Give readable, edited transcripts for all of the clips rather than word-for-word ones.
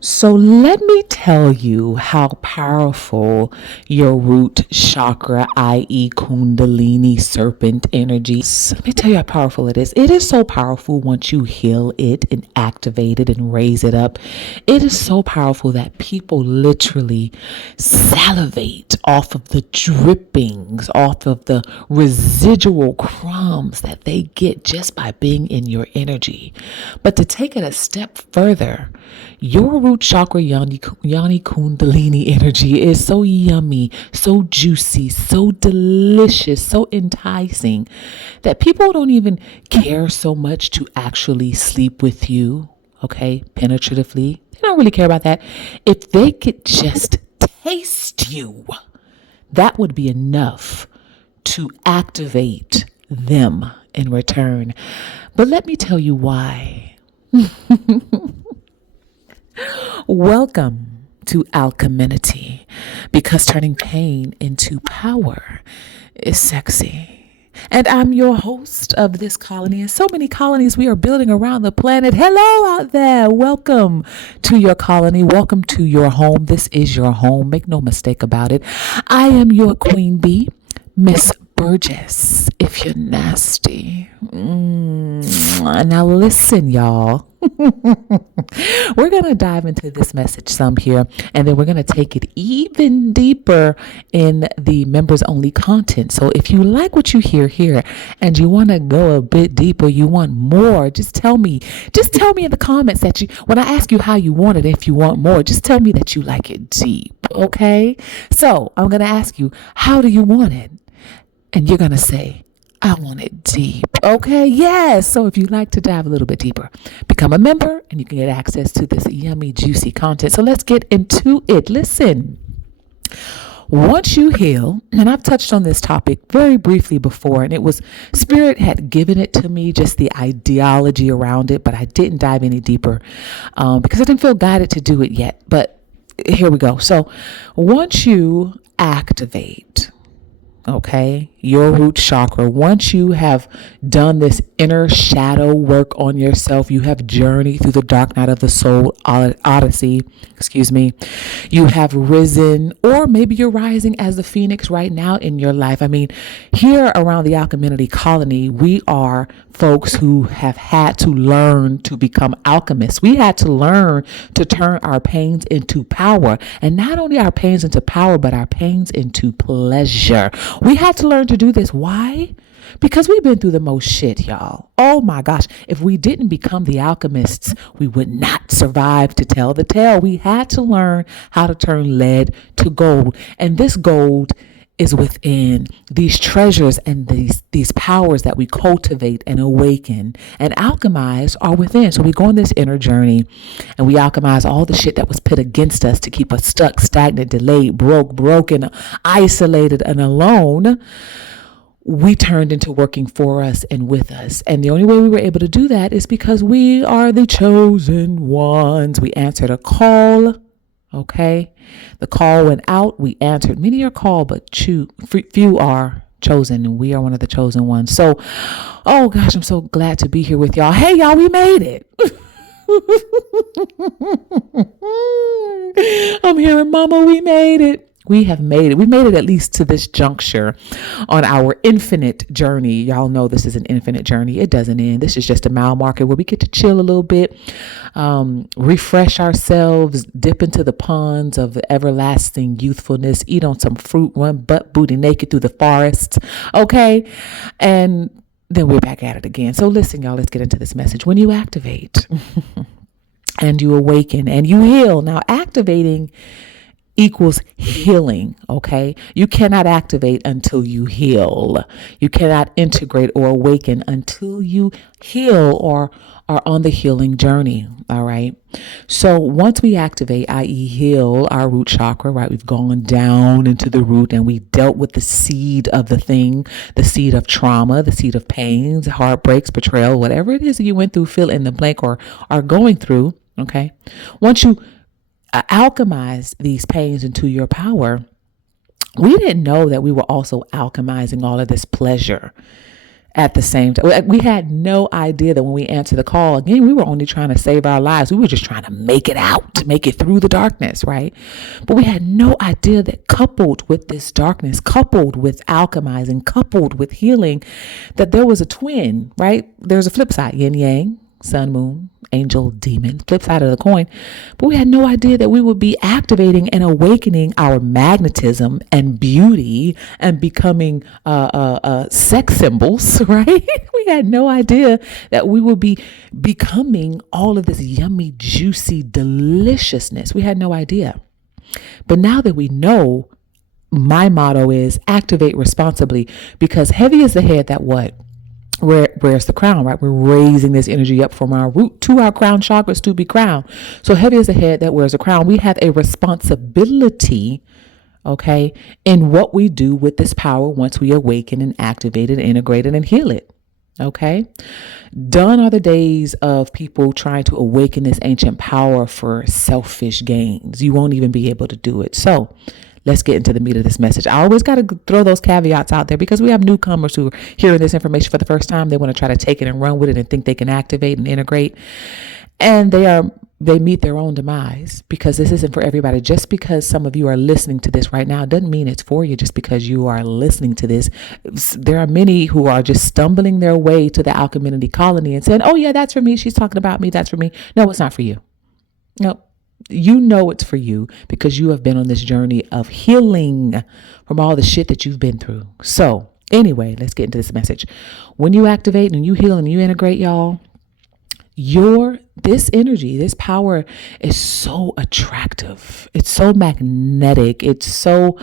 So let me tell you how powerful your root chakra, i.e. Kundalini serpent energy. Let me tell you how powerful it is. It is so powerful once you heal it and activate it and raise it up. It is so powerful that people literally salivate off of the drippings, off of the residual crumbs that they get just by being in your energy. But to take it a step further, your root chakra yoni kundalini energy is so yummy, so juicy, so delicious, so enticing that people don't even care so much to actually sleep with you, okay, penetratively. They don't really care about that. If they could just taste you, that would be enough to activate them in return. But let me tell you why. Welcome to Alcheminity, because turning pain into power is sexy. And I'm your host of this colony, and so many colonies we are building around the planet. Hello out there. Welcome to your colony. Welcome to your home. This is your home. Make no mistake about it. I am your queen bee, Miss Burgess, if you're nasty. Now listen, y'all. We're going to dive into this message some here, and then we're going to take it even deeper in the members only content. So if you like what you hear here and you want to go a bit deeper, you want more, just tell me in the comments that when I ask you how you want it, if you want more, just tell me that you like it deep. Okay. So I'm going to ask you, how do you want it? And you're going to say, I want it deep. Okay. Yes. So if you'd like to dive a little bit deeper, become a member and you can get access to this yummy, juicy content. So let's get into it. Listen, once you heal, and I've touched on this topic very briefly before, and it was Spirit had given it to me, just the ideology around it, but I didn't dive any deeper because I didn't feel guided to do it yet. But here we go. So once you activate, okay, your root chakra, once you have done this inner shadow work on yourself, you have journeyed through the dark night of the soul odyssey, you have risen, or maybe you're rising as the phoenix right now in your life. I mean, here around the Alcheminity colony, we are folks who have had to learn to become alchemists. We had to learn to turn our pains into power, and not only our pains into power, but our pains into pleasure. We had to learn to do this. Why? Because we've been through the most shit, y'all. Oh my gosh. If we didn't become the alchemists, we would not survive to tell the tale. We had to learn how to turn lead to gold. And this gold is within. These treasures and these powers that we cultivate and awaken and alchemize are within. So we go on this inner journey and we alchemize all the shit that was put against us to keep us stuck, stagnant, delayed, broken, isolated, and alone. We turned into working for us and with us. And the only way we were able to do that is because we are the chosen ones. We answered a call. Okay. The call went out. We answered. Many are called, but few are chosen. And we are one of the chosen ones. So, oh gosh, I'm so glad to be here with y'all. Hey, y'all, we made it. I'm hearing, Mama, we made it. We have made it. We made it at least to this juncture on our infinite journey. Y'all know this is an infinite journey. It doesn't end. This is just a mile marker where we get to chill a little bit, refresh ourselves, dip into the ponds of the everlasting youthfulness, eat on some fruit, run butt booty naked through the forest. Okay. And then we're back at it again. So listen, y'all, let's get into this message. When you activate and you awaken and you heal, now activating equals healing. Okay. You cannot activate until you heal. You cannot integrate or awaken until you heal or are on the healing journey. All right. So once we activate, i.e. heal our root chakra, right? We've gone down into the root and we dealt with the seed of the thing, the seed of trauma, the seed of pains, heartbreaks, betrayal, whatever it is that you went through, fill in the blank or are going through. Okay. Once you alchemize these pains into your power, we didn't know that we were also alchemizing all of this pleasure at the same time. We had no idea that when we answered the call, again, we were only trying to save our lives. We were just trying to make it out, make it through the darkness, right? But we had no idea that coupled with this darkness, coupled with alchemizing, coupled with healing, that there was a twin, right? There's a flip side, yin yang, sun, moon, angel, demon, flip side of the coin. But we had no idea that we would be activating and awakening our magnetism and beauty and becoming sex symbols, right? We had no idea that we would be becoming all of this yummy, juicy deliciousness. We had no idea. But now that we know, my motto is activate responsibly, because heavy is the head that what? Where's the crown, right? We're raising this energy up from our root to our crown chakras to be crowned. So heavy is the head that wears a crown. We have a responsibility, okay, in what we do with this power once we awaken and activate it, integrate it, and heal it. Okay. Done are the days of people trying to awaken this ancient power for selfish gains. You won't even be able to do it. So let's get into the meat of this message. I always got to throw those caveats out there because we have newcomers who are hearing this information for the first time. They want to try to take it and run with it and think they can activate and integrate. And they meet their own demise, because this isn't for everybody. Just because some of you are listening to this right now doesn't mean it's for you. Just because you are listening to this, there are many who are just stumbling their way to the Alcheminity colony and saying, oh yeah, that's for me. She's talking about me. That's for me. No, it's not for you. No. You know it's for you because you have been on this journey of healing from all the shit that you've been through. So anyway, let's get into this message. When you activate and you heal and you integrate, y'all, this energy, this power is so attractive. It's so magnetic. It's so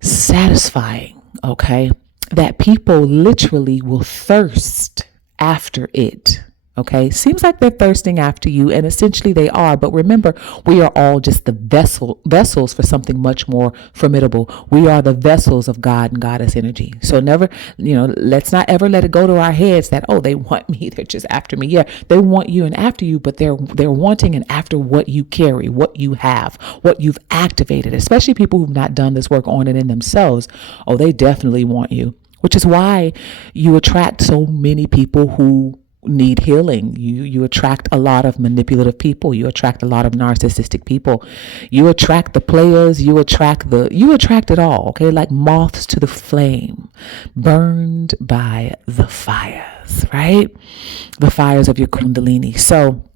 satisfying, okay, that people literally will thirst after it. Okay, seems like they're thirsting after you, and essentially they are. But remember, we are all just the vessels for something much more formidable. We are the vessels of God and Goddess energy. So never, let's not ever let it go to our heads that, oh, they want me, they're just after me. Yeah, they want you and after you, but they're wanting and after what you carry, what you have, what you've activated. Especially people who've not done this work on and in themselves. Oh, they definitely want you, which is why you attract so many people who need healing. You attract a lot of manipulative people. You attract a lot of narcissistic people. You attract the players. You attract it all. Okay. Like moths to the flame, burned by the fires, right? The fires of your Kundalini. So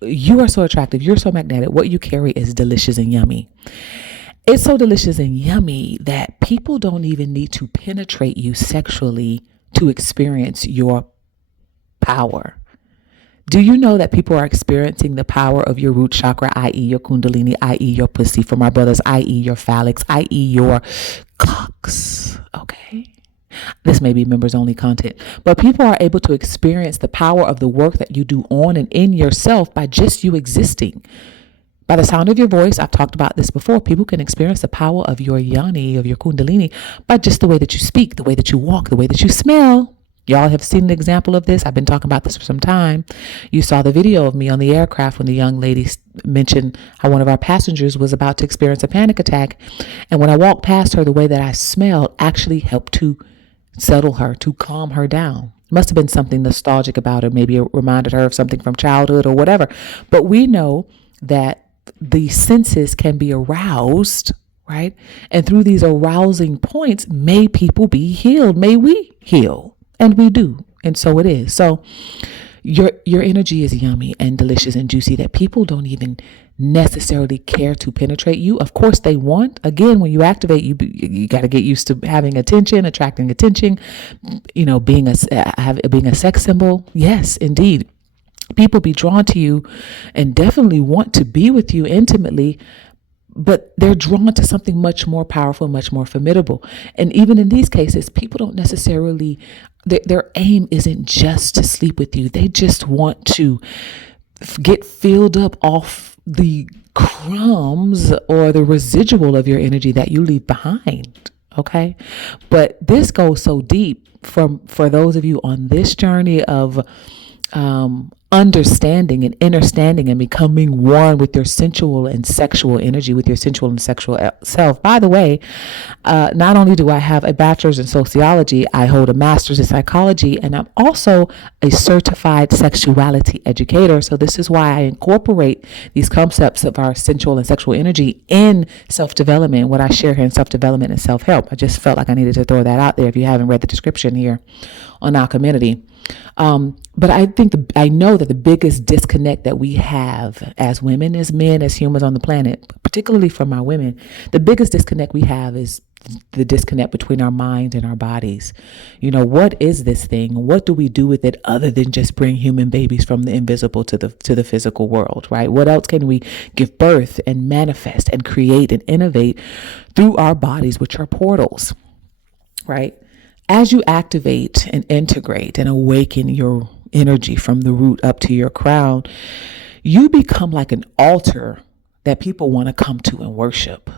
you are so attractive. You're so magnetic. What you carry is delicious and yummy. It's so delicious and yummy that people don't even need to penetrate you sexually to experience your power. Do you know that people are experiencing the power of your root chakra, i.e. your Kundalini, i.e. your pussy, for my brothers, i.e. your phallics, i.e. your cocks? Okay. This may be members only content, but people are able to experience the power of the work that you do on and in yourself by just you existing. By the sound of your voice, I've talked about this before, people can experience the power of your yoni, of your Kundalini, by just the way that you speak, the way that you walk, the way that you smell. Y'all have seen an example of this. I've been talking about this for some time. You saw the video of me on the aircraft when the young lady mentioned how one of our passengers was about to experience a panic attack. And when I walked past her, the way that I smelled actually helped to settle her, to calm her down. Must have been something nostalgic about her. Maybe it reminded her of something from childhood or whatever. But we know that the senses can be aroused, right? And through these arousing points, may people be healed. May we heal. And we do. And so it is. So your energy is yummy and delicious and juicy that people don't even necessarily care to penetrate you. Of course they want. Again, when you activate, you got to get used to having attention, attracting attention, being a sex symbol. Yes, indeed. People be drawn to you and definitely want to be with you intimately, but they're drawn to something much more powerful, much more formidable. And even in these cases, people don't necessarily, their aim isn't just to sleep with you. They just want to get filled up off the crumbs or the residual of your energy that you leave behind. Okay. But this goes so deep for those of you on this journey of understanding and understanding and becoming one with your sensual and sexual energy, with your sensual and sexual self. By the way, not only do I have a bachelor's in sociology, I hold a master's in psychology, and I'm also a certified sexuality educator. So this is why I incorporate these concepts of our sensual and sexual energy in self-development, what I share here in self-development and self-help. I just felt like I needed to throw that out there if you haven't read the description here on Alcheminity. But I know that the biggest disconnect that we have as women, as men, as humans on the planet, particularly from our women, the biggest disconnect we have is the disconnect between our mind and our bodies. What is this thing? What do we do with it other than just bring human babies from the invisible to the physical world, right? What else can we give birth and manifest and create and innovate through our bodies, which are portals, right? As you activate and integrate and awaken your energy from the root up to your crown, you become like an altar that people want to come to and worship.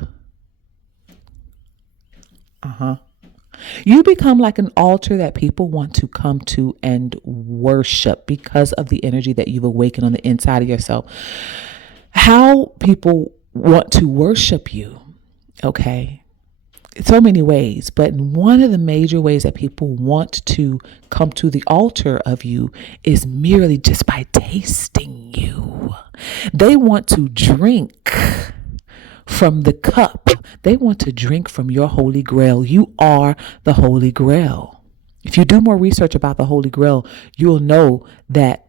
You become like an altar that people want to come to and worship because of the energy that you've awakened on the inside of yourself. How people want to worship you, okay? So many ways, but one of the major ways that people want to come to the altar of you is merely just by tasting you. They want to drink from the cup. They want to drink from your Holy Grail. You are the Holy Grail. If you do more research about the Holy Grail, you'll know that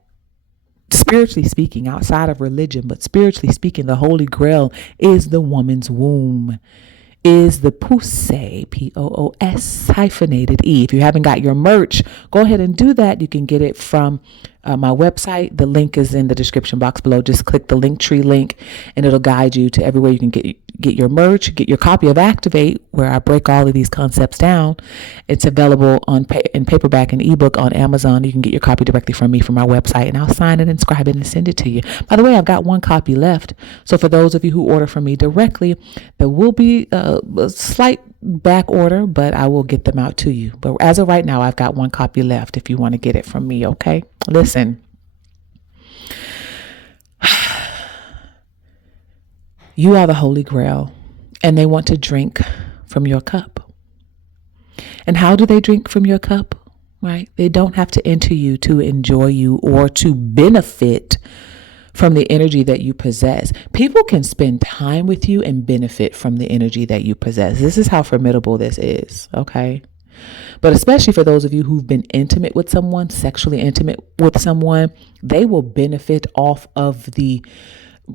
spiritually speaking, outside of religion, but spiritually speaking, the Holy Grail is the woman's womb, is the Poos, Poos hyphenated E. If you haven't got your merch, go ahead and do that. You can get it from my website. The link is in the description box below. Just click the Linktree link and it'll guide you to everywhere you can get your merch, get your copy of Activate, where I break all of these concepts down. It's available in paperback and ebook on Amazon. You can get your copy directly from me from my website, and I'll sign it, inscribe it, and send it to you. By the way, I've got one copy left. So for those of you who order from me directly, there will be a slight back order, but I will get them out to you. But as of right now, I've got one copy left if you want to get it from me. Okay. Listen, you are the Holy Grail, and they want to drink from your cup. And how do they drink from your cup? Right? They don't have to enter you to enjoy you or to benefit from the energy that you possess. People can spend time with you and benefit from the energy that you possess. This is how formidable this is, okay? But especially for those of you who've been intimate with someone, sexually intimate with someone, they will benefit off of the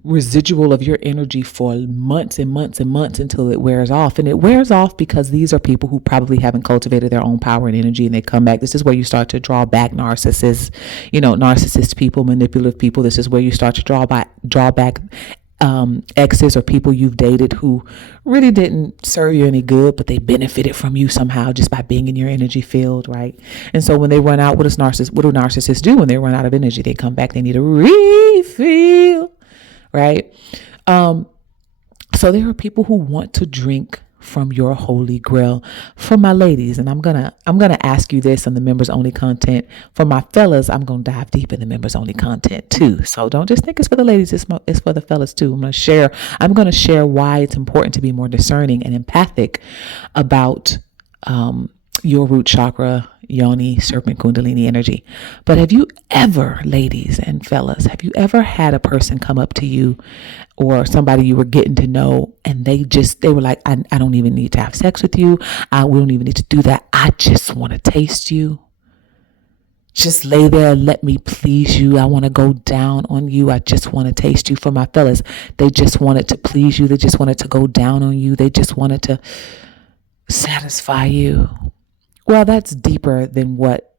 residual of your energy for months and months and months until it wears off. And it wears off because these are people who probably haven't cultivated their own power and energy, and they come back. This is where you start to draw back narcissists, narcissist people, manipulative people. This is where you start to draw back exes or people you've dated who really didn't serve you any good, but they benefited from you somehow just by being in your energy field, right? And so when they run out, what do narcissists do when they run out of energy? They come back, they need a refill, right? So there are people who want to drink from your Holy Grail. For my ladies, and I'm gonna ask you this on the members only content. For my fellas, I'm gonna dive deep in the members only content too. So don't just think it's for the ladies, it's for the fellas too. I'm gonna share why it's important to be more discerning and empathic about your root chakra, yoni, serpent, kundalini energy. But have you ever, ladies and fellas, have you ever had a person come up to you or somebody you were getting to know, and they were like, I don't even need to have sex with you. We don't even need to do that. I just want to taste you. Just lay there and let me please you. I want to go down on you. I just want to taste you. For my fellas, they just wanted to please you. They just wanted to go down on you. They just wanted to satisfy you. Well, that's deeper than what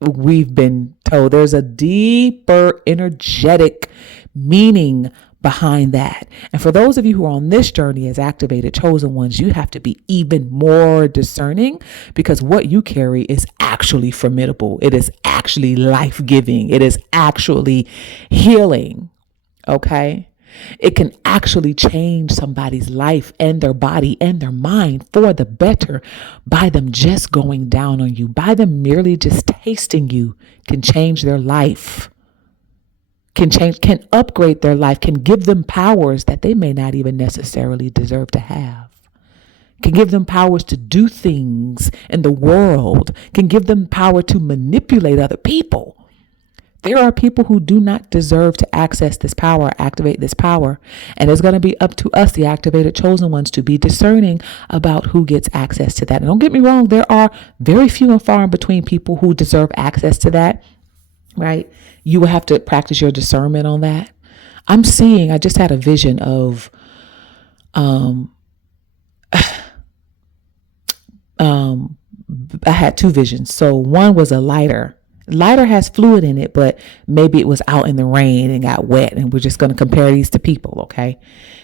we've been told. There's a deeper energetic meaning behind that. And for those of you who are on this journey as activated chosen ones, you have to be even more discerning, because what you carry is actually formidable. It is actually life-giving. It is actually healing. Okay? It can actually change somebody's life and their body and their mind for the better by them just going down on you, by them merely just tasting you can change their life. can change, can upgrade their life, can give them powers that they may not even necessarily deserve to have, can give them powers to do things in the world, can give them power to manipulate other people. There are people who do not deserve to access this power, activate this power. And it's going to be up to us, the activated chosen ones, to be discerning about who gets access to that. And don't get me wrong, there are very few and far in between people who deserve access to that, right? You will have to practice your discernment on that. I just had a vision of, I had two visions. So one was a lighter. Lighter has fluid in it, but maybe it was out in the rain and got wet. And we're just going to compare these to people. Okay.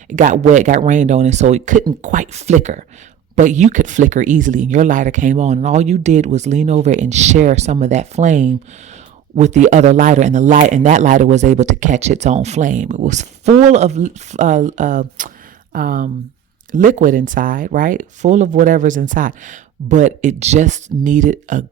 It got wet, got rained on. And so it couldn't quite flicker, but you could flicker easily. And your lighter came on, and all you did was lean over and share some of that flame with the other lighter, and that lighter was able to catch its own flame. It was full of liquid inside, right? Full of whatever's inside, but it just needed a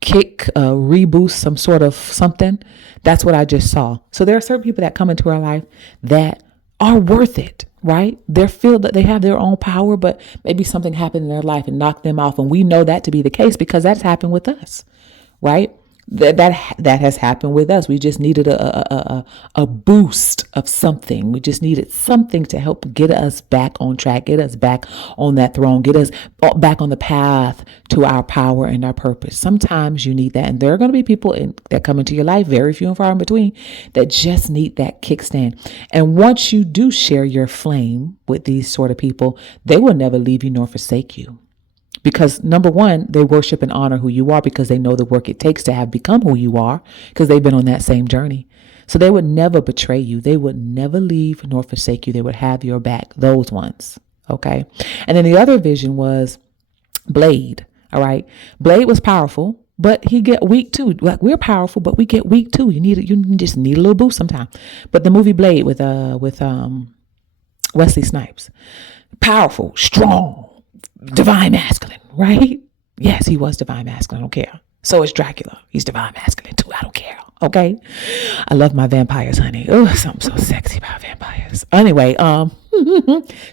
kick, a reboost, some sort of something. That's what I just saw. So there are certain people that come into our life that are worth it, right? They feel that they have their own power, but maybe something happened in their life and knocked them off. And we know that to be the case because that's happened with us, right? That has happened with us. We just needed a boost of something. We just needed something to help get us back on track, get us back on that throne, get us back on the path to our power and our purpose. Sometimes you need that. And there are going to be people that come into your life, very few and far in between, that just need that kickstand. And once you do share your flame with these sort of people, they will never leave you nor forsake you. Because number one, they worship and honor who you are because they know the work it takes to have become who you are because they've been on that same journey. So they would never betray you. They would never leave nor forsake you. They would have your back, those ones. Okay. And then the other vision was Blade. All right. Blade was powerful, but he get weak too. Like we're powerful, but we get weak too. You just need a little boost sometimes. But the movie Blade with Wesley Snipes, powerful, strong, divine masculine, right? Yes, he was divine masculine. I don't care. So is Dracula. He's divine masculine too. I don't care. Okay. I love my vampires, honey. Oh, something so sexy about vampires. Anyway,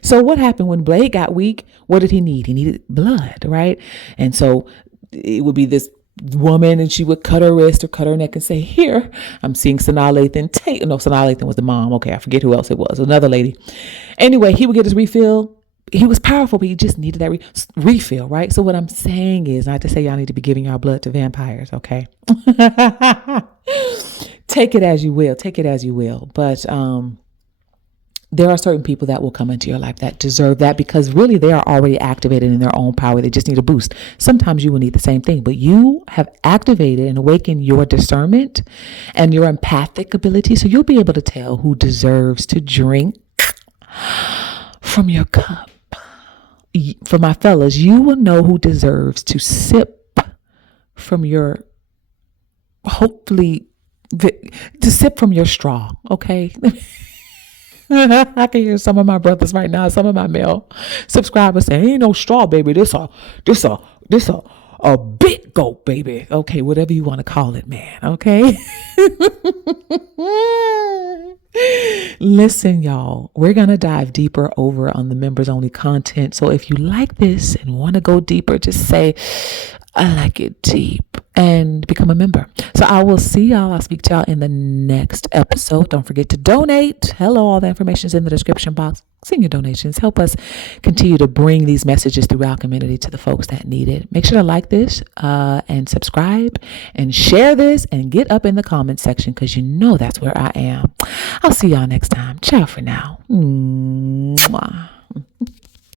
so what happened when Blade got weak? What did he need? He needed blood, right? And so it would be this woman, and she would cut her wrist or cut her neck and say, here, I'm seeing Sanaa Lathan take. No, Sanaa Lathan was the mom. Okay. I forget who else it was. Another lady. Anyway, he would get his refill. He was powerful, but he just needed that refill, right? So what I'm saying is, not to say y'all need to be giving y'all blood to vampires, okay? Take it as you will. Take it as you will. But there are certain people that will come into your life that deserve that because really they are already activated in their own power. They just need a boost. Sometimes you will need the same thing, but you have activated and awakened your discernment and your empathic ability. So you'll be able to tell who deserves to drink from your cup. For my fellas, you will know who deserves to sip from your, hopefully, to sip from your straw, okay? I can hear some of my brothers right now, some of my male subscribers saying, ain't no straw, baby. This a big goat, baby. Okay, whatever you want to call it, man, okay? Listen, y'all, we're going to dive deeper over on the members only content. So if you like this and want to go deeper, just say, I like it deep and become a member. So I will see y'all. I'll speak to y'all in the next episode. Don't forget to donate. Hello, all the information is in the description box. Send your donations. Help us continue to bring these messages through our community to the folks that need it. Make sure to like this and subscribe and share this and get up in the comment section because you know that's where I am. I'll see y'all next time. Ciao for now. Mwah.